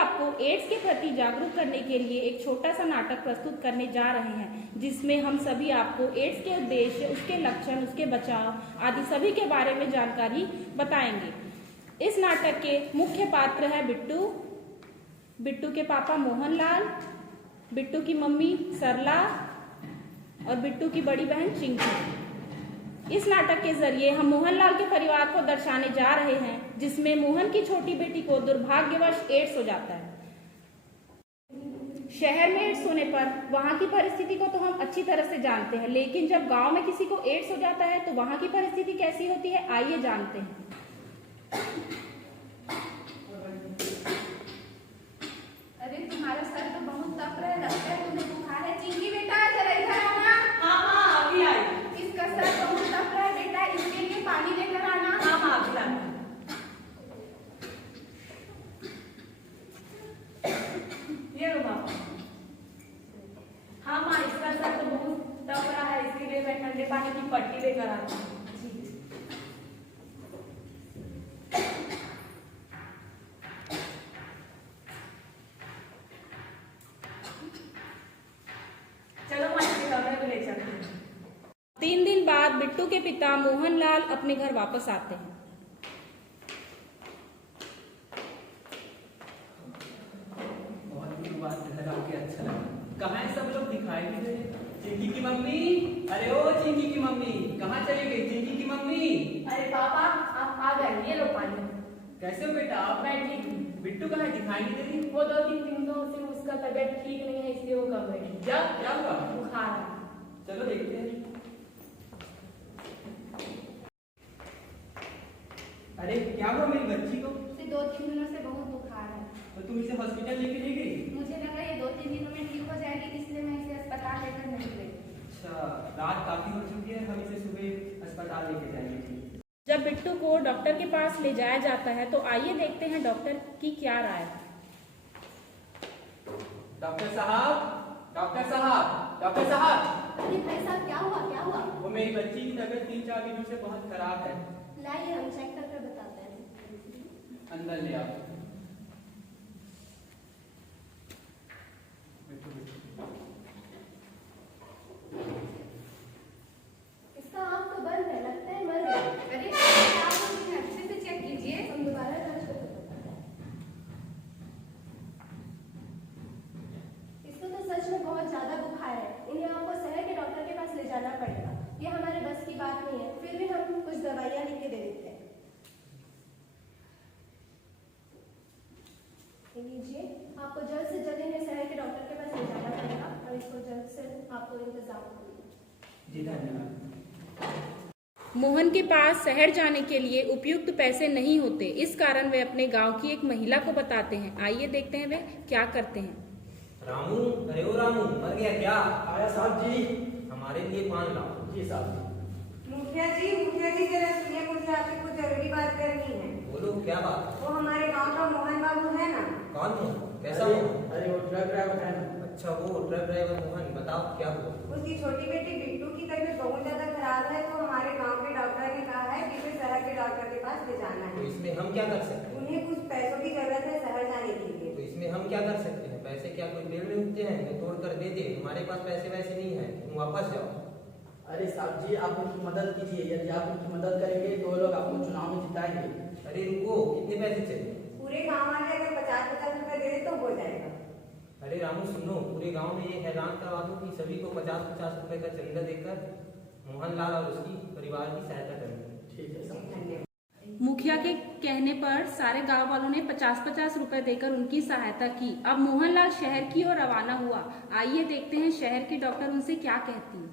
आपको एड्स के प्रति जागरूक करने के लिए एक छोटा सा नाटक प्रस्तुत करने जा रहे हैं, जिसमें हम सभी आपको एड्स के उद्देश्य, उसके लक्षण, उसके बचाव आदि सभी के बारे में जानकारी बताएंगे। इस नाटक के मुख्य पात्र है बिट्टू, बिट्टू के पापा मोहनलाल, बिट्टू की मम्मी सरला और बिट्टू की बड़ी बहन चिंकी। इस नाटक के जरिए हम मोहनलाल के परिवार को दर्शाने जा रहे हैं, जिसमें मोहन की छोटी बेटी को दुर्भाग्यवश एड्स हो जाता है। शहर में एड्स होने पर वहां की परिस्थिति को तो हम अच्छी तरह से जानते हैं, लेकिन जब गांव में किसी को एड्स हो जाता है तो वहां की परिस्थिति कैसी होती है, आइए जानते हैं। अरे तुम्हारा सर तो बहुत तप रहा है, लगता है तुम्हें बुखार है। चिंकी बेटा जरा इधर आना। हाँ अभी आई। इसका सर बहुत तप रहा है बेटा, इसके लिए पानी लेकर आना। हाँ अभी आई। ये लो माँ। हाँ माँ, इसका सर तो बहुत तप रहा है, इसके लिए मैं ठंडे पानी की पट्टी लेकर आती हूँ। चलो माँ, इसके कमरे में ले चलते हैं। 3 दिन बाद बिट्टू के पिता मोहनलाल अपने घर वापस आते हैं। अच्छा लगा। कहाँ है सब लोग, दिखाई नहीं दे रहे। चिंकी की मम्मी, अरे ओ चिंकी की मम्मी, कहाँ चली गई चिंकी की मम्मी? अरे पापा, आप आ गए, ये लो पानी। कैसे हो बेटा आप? मैं ठीक हूँ। बिट्टू कहाँ है, दिखाई नहीं दे रही? वो 2-3 दिनों से उसका तबीयत ठीक नहीं है, इसलिए वो कम है। क्या हुआ? बुखार है। चलो देखते हैं। अरे क्या हुआ मेरी बच्ची को? इसे 2-3 दिनों से बहुत बुखार है। तो तुम इसे हॉस्पिटल लेके नहीं गई? मुझे लगा ये 2-3 दिनों में ठीक हो जाएगी, इसलिए मैं इसे अस्पताल लेकर नहीं गई। अच्छा, रात काफी हो चुकी है, हम इसे सुबह अस्पताल लेके जाएंगे। जब बिट्टू को डॉक्टर के पास ले जाया जाता है तो आइए देखते हैं डॉक्टर की क्या राय है। डॉक्टर साहब, डॉक्टर साहब, डॉक्टर साहब। अरे भाई साहब, क्या हुआ क्या हुआ? वो मेरी बच्ची की तबीयत 3-4 दिनों से बहुत खराब है। लाइए हम चेक करके बताते हैं। अंदर ले आओ। इसका आँख तो बंद है, लगता है मर गया। अरे आप इसे अच्छे से चेक कीजिए, हम दोबारा जांच करके बताते हैं। इसको तो सच में बहुत ज्यादा बुखार है, इन्हें आपको शहर के डॉक्टर के पास ले जाना पड़ेगा। ये हमारे बस की बात नहीं है, फिर भी हम कुछ दवाइयाँ लिख के दे देते हैं। लीजिए, आपको जल्द से जल्द इन्हें शहर के डॉक्टर के पास ले जाना पड़ेगा और इसको जल्द से आपको इंतजाम करिए। जी धन्यवाद। मोहन के पास शहर जाने के लिए उपयुक्त पैसे नहीं होते, इस कारण वे अपने गांव की एक महिला को बताते हैं। आइए देखते हैं वे क्या करते हैं। रामू, अरे ओ रामू, मर गया क्या? आया साहब जी। हमारे लिए 5 लाख। जी साहब। मुखिया जी जरा सुनिए, मुझे आपसे कुछ जरूरी बात करनी है। बोलो क्या बात? वो हमारे गांव का मोहन बाबू है ना? कौन हो? कैसा हो? अरे वो ट्रक ड्राइवर है ना। अच्छा, वो ट्रक ड्राइवर मोहन, बताओ क्या हुआ? उसकी छोटी बेटी बिट्टू की तबीयत बहुत ज्यादा खराब है, तो हमारे गांव के डॉक्टर ने कहा है कि उसे शहर के डॉक्टर के पास ले जाना तो है। इसमें हम क्या कर सकते हैं? उन्हें कुछ पैसों की जरूरत है शहर जाने के लिए। तो इसमें हम क्या कर सकते हैं? पैसे क्या कोई पेड़ में उगते हैं जो तोड़ कर दे दे? हमारे पास पैसे वैसे नहीं है, तुम वापस जाओ। अरे साहब जी, आप उनकी मदद कीजिए। यदि आप उनकी मदद करेंगे तो लोग आपको चुनाव में जिताएंगे। अरे रुको, कितने पैसे चाहिए? पूरे गांव वाले अगर 50-50 रुपए दे दे तो हो जाएगा। अरे रामू सुनो, पूरे गांव में ये ऐलान करवा दो कि सभी को 50-50 रुपए का चंदा देकर मोहनलाल और उसकी परिवार की सहायता करेंगे। ठीक है साहब। धन्यवाद। मुखिया के कहने पर सारे गांव वालों ने 50-50 रुपए देकर उनकी सहायता की। अब मोहनलाल शहर की ओर रवाना हुआ। आइए देखते हैं शहर की डॉक्टर उनसे क्या कहती है।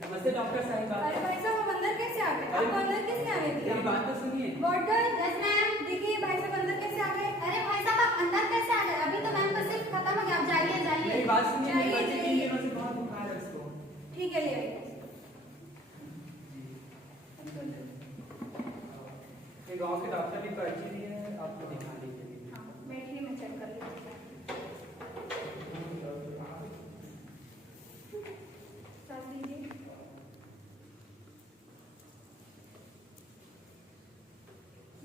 नमस्ते डॉक्टर साहिबा। अरे भाई साहब, आप अंदर कैसे आ गए? आपको अंदर किसने आने दिया? मेरी बात तो सुनिए। Warden, yes ma'am. देखिए भाई साहब अंदर कैसे आ गए? अरे भाई साहब, आप अंदर कैसे आ गए? अभी तो मैम का सिर्फ खत्म हो गया, आप जाइए मेरी जाइए। बात सुनिए, मेरी जाइए, बच्ची 3 जाइए। दिनों से बहुत बुखार है उसको। ठीक है, ले आइए। ये गांव के डॉक्टर ने पर्ची दी है, आपको दिखा लीजिए। हाँ, बैठिए, मैं चेक कर लेती हूँ। सांस लीजिए।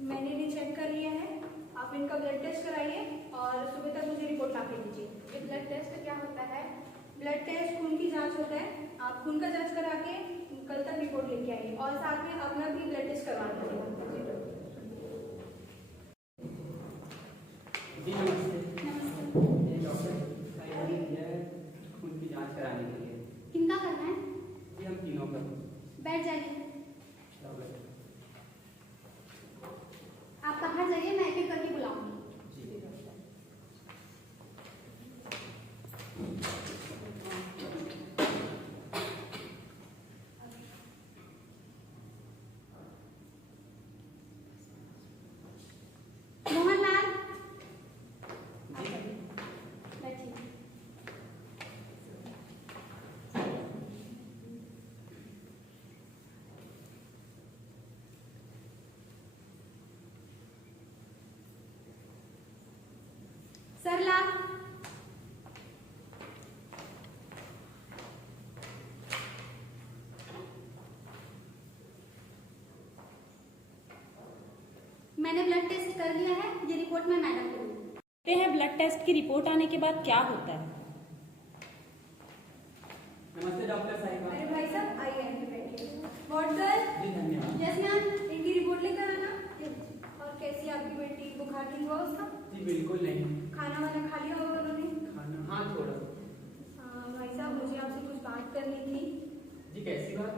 मैंने भी चेक कर लिया है, आप इनका ब्लड टेस्ट, खून की जांच होता है। आप खून का जांच करा के कल तक रिपोर्ट लेके आइए और साथ में अपना भी ब्लड टेस्ट करवा दीजिएगा। जी नमस्ते। नमस्ते। ये डॉक्टर साहिबा ने दिया है खून की जांच कराने के लिए। किनका करना है? जी हम तीनों का। बैठ जाइए। डॉक्टर आप बाहर जाइए, मैं एक एक करके बुलाऊंगी। मोहनलाल, बैठिए। सरला, मैंने ब्लड टेस्ट कर लिया है, ये रिपोर्ट मैं मैडम को दूंगी। देखते हैं ब्लड टेस्ट की रिपोर्ट आने के बाद क्या होता है। नमस्ते डॉक्टर साहिबा। अरे भाई साहब आइए, आइए बैठिए। वाटसन, जी धन्यवाद। यस मैम, इनकी रिपोर्ट लेकर आना। और कैसी आपकी बेटी, बुखार ठीक हुआ उसका? जी बिल्कुल नहीं। खाना वाना खा लिया होगा उन्होंने? खाना हाँ थोड़ा। भाई साहब मुझे आपसे कुछ बात करनी थी। जी कैसी बात?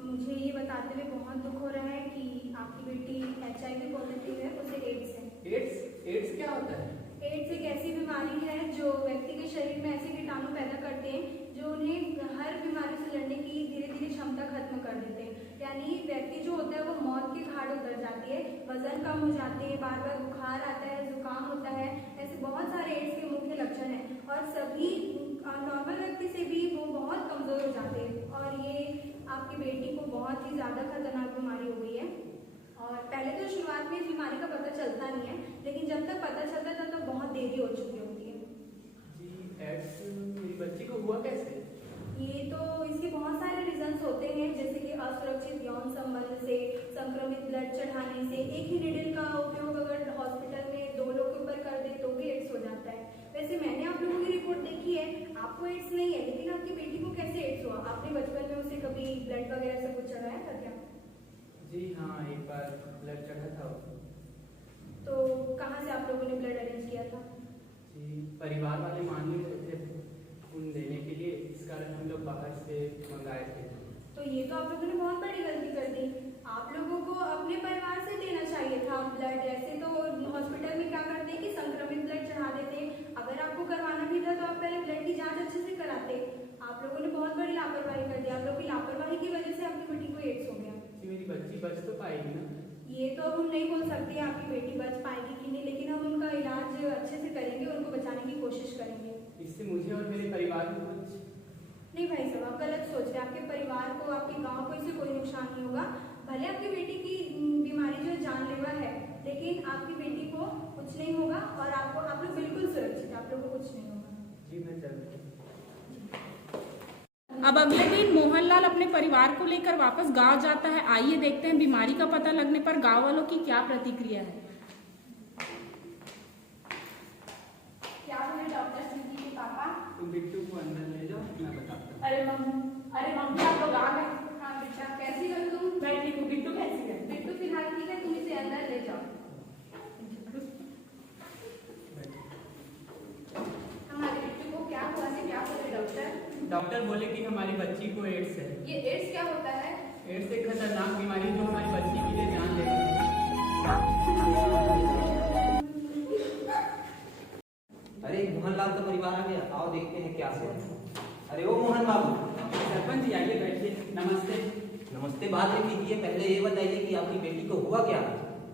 मुझे ये बताते हुए बहुत दुख हो रहा है कि आपकी बेटी HIV पॉजिटिव है, उसे एड्स है। एड्स क्या होता है? एड्स एक ऐसी बीमारी है जो व्यक्ति के शरीर में ऐसे कीटाणु पैदा करते हैं जो उन्हें हर बीमारी से लड़ने की धीरे धीरे क्षमता खत्म कर देते हैं। यानी व्यक्ति जो होता है वो मौत की घाट उतर जाती है, वजन कम हो जाते हैं, बार बार बुखार आता है, जुकाम होता है। ऐसे बहुत सारे एड्स के मुख्य लक्षण हैं और सभी नॉर्मल व्यक्ति से भी वो बहुत कमज़ोर हो जाते हैं। और ये आपकी बेटी को बहुत ही ज़्यादा खतरनाक बीमारी हो गई है। और पहले तो शुरुआत में इस बीमारी का पता चलता नहीं है, लेकिन जब तक पता चलता है तब बहुत देरी हो चुकी होती है। जी एड्स मेरी बच्ची को हुआ कैसे? ये तो इसके बहुत सारे रीजंस होते हैं, जैसे कि असुरक्षित यौन संबंध से, संक्रमित ब्लड चढ़ाने से, एक ही निडल का उपयोग अगर हॉस्पिटल में 2 लोग के ऊपर कर दे तो भी एड्स हो जाता है। वैसे मैंने आप लोगों की रिपोर्ट देखी है, आपको एड्स नहीं है, लेकिन आपकी बेटी को कैसे एड्स हुआ? आपने बचपन में उसे कभी ब्लड वगैरह से कुछ चढ़ाया था क्या? जी हाँ एक बार ब्लड चढ़ा था। तो कहाँ से आप लोगों ने ब्लड अरेंज किया था? जी परिवार वाले मान नहीं रहे थे खून देने के लिए, इस कारण हम लोग बाहर से मंगाए थे। तो ये तो आप लोगों ने बहुत बड़ी गलती कर दी। आप लोगों को अपने परिवार से देना चाहिए था ब्लड। ऐसे तो हॉस्पिटल में क्या करते हैं कि संक्रमित ब्लड चढ़ा देते हैं। अगर आपको करवाना भी था तो आप पहले ब्लड की जांच अच्छे से कराते। आप लोगों ने बहुत बड़ी लापरवाही कर दी। आप लोगों की लापरवाही की वजह से आपकी बेटी को एड्स हो गया। जी मेरी बच्ची बच तो पाएगी ना? ये तो अब हम नहीं बोल सकते आपकी बेटी बच पाएगी कि नहीं, लेकिन हम उनका इलाज अच्छे से करेंगे, उनको बचाने की कोशिश करेंगे। इससे मुझे और मेरे परिवार को कुछ नहीं भाई साहब, आप गलत सोच रहे हैं। आपके परिवार को, आपके गांव को इससे कोई नुकसान नहीं होगा। भले आपकी बेटी की बीमारी जो है जानलेवा है, लेकिन आपकी बेटी को कुछ नहीं होगा और आप लोग बिल्कुल सुरक्षित, आप लोगों को कुछ नहीं होगा। जी मैं चलती हूँ। अब अगले दिन मोहनलाल अपने परिवार को लेकर वापस गांव जाता है। आइए देखते हैं बीमारी का पता लगने पर गांव वालों की क्या प्रतिक्रिया है। क्या बोले डॉक्टर सिंह के पापा? तुम बिट्टू को अंदर ले जाओ, मैं बताता हूँ। अरे मम्मी आप लोग आ गए? हाँ बेटा, कैसी हो तुम? मैं ठीक हूँ, बिट्टू कैसी है? बिट्टू फिलहाल ठीक है, तुम इसे अंदर ले जाओ। हमारे बिट्टू को क्या हुआ है, क्या बोले डॉक्टर? डॉक्टर बोले कि हमारी बच्ची को एड्स है। ये एड्स क्या होता है? एड्स एक खतरनाक बीमारी जो हमारी बच्ची के लिए जान लेती है। अरे मोहनलाल का परिवार आ गया, आओ देखते हैं क्या है। अरे ओ मोहन बाबू। सरपंच जी आइए बैठिए। नमस्ते। नमस्ते, बात ये कीजिए, पहले ये बताइए कि आपकी बेटी को हुआ क्या?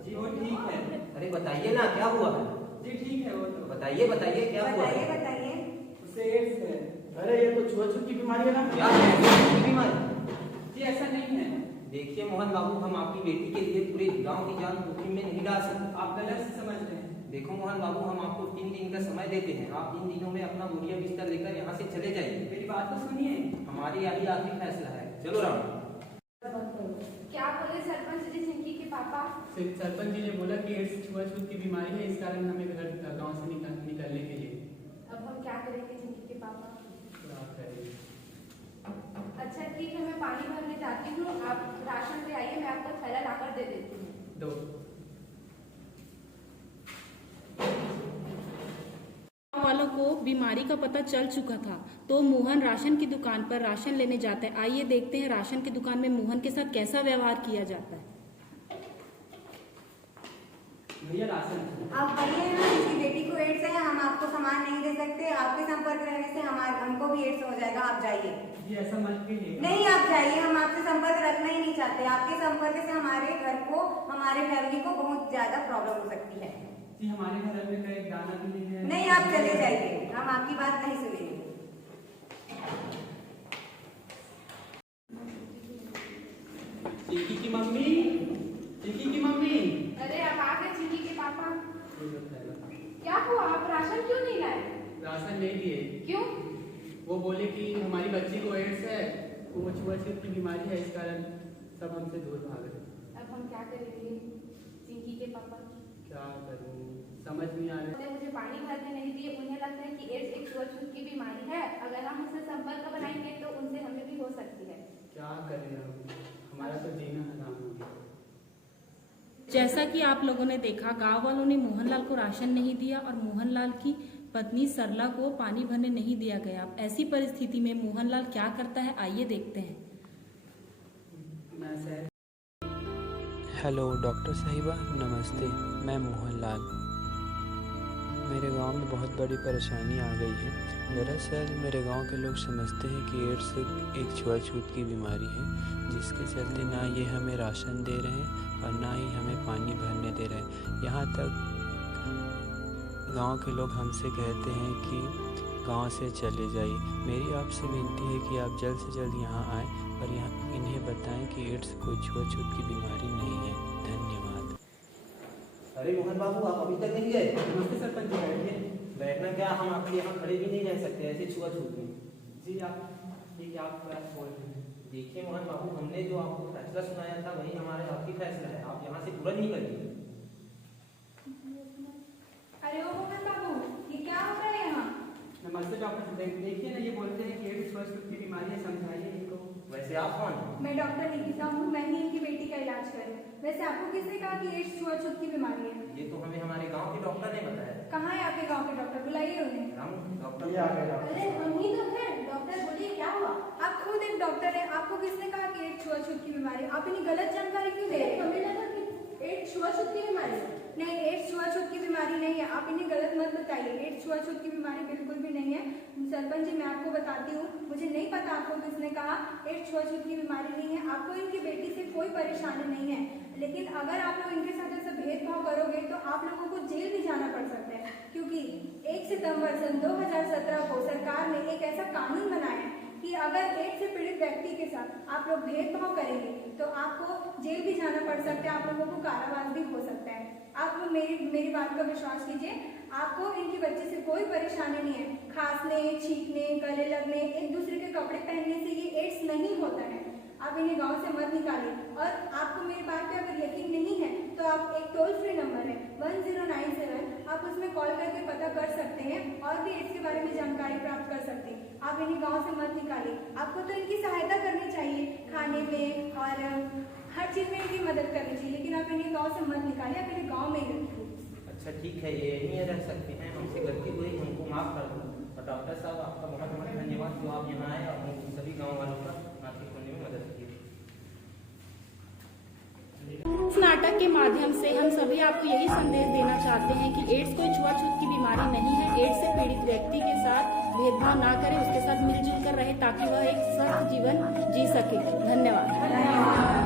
जी वो ठीक है। अरे बताइए ना क्या हुआ है? जी ठीक है वो तो। बताइए बताइए क्या हुआ है? बताइए। उसे एड्स है। अरे ये तो छुआछूत की बीमारी है ना? क्या है ये बीमारी? जी ऐसा नहीं है। देखिए मोहन बाबू, हम आपकी बेटी के लिए पूरे गांव की जान जोखिम में नहीं डाल सकते। आप गलत समझ रहे हैं। देखो मोहन बाबू, हम आपको 3 दिन का समय देते हैं। आप 3 दिनों में अपना बोरिया बिस्तर लेकर यहाँ से चले जाइए। मेरी बात तो सुनिए। हमारी यही आखिरी फैसला है। चलो राम। क्या बोले सरपंच जी सिंह के पापा? सरपंच जी ने बोला कि एड्स छुआछूत की बीमारी है, इस कारण हमें घर गांव से निकलने के लिए। अब हम क्या करेंगे जिंदगी के पापा? क्या करें? बताती हूँ, आप राशन ले आइए, मैं आपको थैला लाकर दे देती हूँ। दो। वालों को बीमारी का पता चल चुका था, तो मोहन राशन की दुकान पर राशन लेने जाता है। आइए देखते हैं राशन की दुकान में मोहन के साथ कैसा व्यवहार किया जाता है। भैया राशन। आप भैया ना, इसकी बेटी को एड्स है, हम आपको सामान नहीं दे सकते। आपके संपर्क रहने से हमको भी एड्स हो जाएगा। आप जाइए। ये ऐसा मत कीजिए। नहीं, आप जाइए, हम आपसे संपर्क रखना ही नहीं चाहते। आपके संपर्क से हमारे घर को, हमारे फैमिली को बहुत ज्यादा प्रॉब्लम हो सकती है। जी हमारे घर में कहीं दाना भी नहीं है। नहीं, आप चले जाइए, हम आपकी बात नहीं सुनेंगे। चिंकी की मम्मी, चिंकी की मम्मी। अरे आप आ गए चिंकी के पापा। क्या हुआ, आप राशन क्यों नहीं लाए? राशन नहीं दिए। क्यों? वो बोले कि हमारी बच्ची को एड्स है, वो छुआछूत की बीमारी है, इस कारण सब हमसे दूर भाग रहे। अब हम क्या करेंगे चिंकी के पापा? क्या करूं समझ नहीं आ रहा। उन्होंने मुझे पानी भरने नहीं दिए। उन्हें लगता है कि एड्स एक छुआछूत की बीमारी है, अगर हम उससे संपर्क बनाएंगे तो उनसे हमें भी हो सकती है। क्या करें हम, हमारा तो जीना हराम हो गया। जैसा कि आप लोगों ने देखा, गांव वालों ने मोहनलाल को राशन नहीं दिया और मोहनलाल की पत्नी सरला को पानी भरने नहीं दिया गया। ऐसी परिस्थिति में मोहनलाल क्या करता है, आइए देखते हैं। मैं सर। हेलो डॉक्टर साहिबा, नमस्ते। मैं मोहनलाल। मेरे गांव में बहुत बड़ी परेशानी आ गई है। दरअसल मेरे गांव के लोग समझते हैं कि एड्स एक छुआछूत की बीमारी है, जिसके चलते ना ये हमें राशन दे रहे हैं और ना ही हमें पानी भरने दे रहे हैं। यहाँ तक गांव के लोग हमसे कहते हैं कि गांव से चले जाइए। मेरी आपसे विनती है कि आप जल्द से जल्द यहाँ आएँ और यहाँ इन्हें बताएं कि एड्स कोई छुआछूत की बीमारी नहीं है। धन्यवाद। अरे मोहन बाबू, आप अभी तक नहीं गए? नमस्ते सरपंच जी, बैठिए। बैठना क्या, हम आपके यहाँ खड़े भी नहीं रह सकते ऐसे छुआछूत में। जी आप ये क्या बोल रहे हैं? देखिए मोहन बाबू, हमने जो आपको फैसला सुनाया था वही हमारा आखिरी फैसला है। आप यहाँ से तुरंत निकलिए। अरे ओ मोहन बाबू, ये क्या हो रहा है यहाँ? नमस्ते डॉक्टर। देखिए ना, ये बोलते हैं कि एड्स छुआछूत की बीमारी है, समझाइए इनको। वैसे आप कौन हैं? मैं डॉक्टर निकिता हूँ, मैं ही इनकी बेटी का इलाज करूँ। वैसे आपको किसने कहा कि एड्स छुआछूत की बीमारी है? ये तो हमें हमारे गांव के डॉक्टर ने बताया। कहाँ है आपके गांव के डॉक्टर? बुलाइए उन्हें। हम डॉक्टर ये आ गए। अरे हम ही तो हैं। डॉक्टर बोलिए क्या हुआ? आप खुद एक डॉक्टर है, आपको किसने कहा कि एड्स छुआछूत की बीमारी? आप इन्हें गलत जानकारी क्यों दे रहे हैं? हमें लगा कि एड्स छुआछूत की बीमारी है। नहीं, एड्स छुआछूत की बीमारी नहीं है, आप इन्हें गलत मत बताइए। एड्स छुआछूत की बीमारी बिल्कुल भी नहीं है। सरपंच जी, मैं आपको बताती हूँ, मुझे नहीं पता आपको किसने कहा एड्स छुआछूत की बीमारी नहीं है। आपको इनकी बेटी से कोई परेशानी नहीं है, लेकिन अगर आप लोग इनके साथ ऐसा भेदभाव करोगे तो आप लोगों को जेल भी जाना पड़ सकता है, क्योंकि 1 सितंबर सन 2017 को सरकार ने एक ऐसा कानून बनाया है कि अगर एड्स से पीड़ित व्यक्ति के साथ आप लोग भेदभाव करेंगे तो आपको जेल भी जाना पड़ सकता है, आप लोगों को कारावास भी हो सकता है। आप मेरी बात का विश्वास कीजिए, आपको इनकी बच्ची से कोई परेशानी नहीं है। खांसने, छींकने, गले लगने, एक दूसरे के कपड़े पहनने से ये एड्स नहीं होता है। आप इन्हें गांव से मत निकालिए। और आपको मेरी बात पे अगर यकीन नहीं है तो आप एक टोल फ्री नंबर है 1097, आप उसमें कॉल करके पता कर सकते हैं और भी एड्स के बारे में जानकारी प्राप्त कर सकते हैं। आप इन्हें गांव से मत निकालिए। आपको तो इनकी सहायता करनी चाहिए, खाने में और हर चीज़ में इनकी मदद करनी चाहिए, लेकिन आप इन्हें गाँव से मत निकालिए, आप इन्हें गाँव में ही रखिए। अच्छा ठीक है, ये यहीं रह सकते हैं, हमसे गलती हुई, हमको माफ़ कर दो। और डॉक्टर साहब, आपका बहुत बहुत धन्यवाद जो आप यहाँ आए और हम सभी गाँव वालों का नाती खोलने में मदद की। इस नाटक के माध्यम से हम सभी आपको यही संदेश देना चाहते हैं कि एड्स कोई छुआछूत की बीमारी नहीं है। एड्स से पीड़ित व्यक्ति के साथ भेदभाव ना करें, उसके साथ मिलजुल कर रहे ताकि वह एक स्वस्थ जीवन जी सके। धन्यवाद।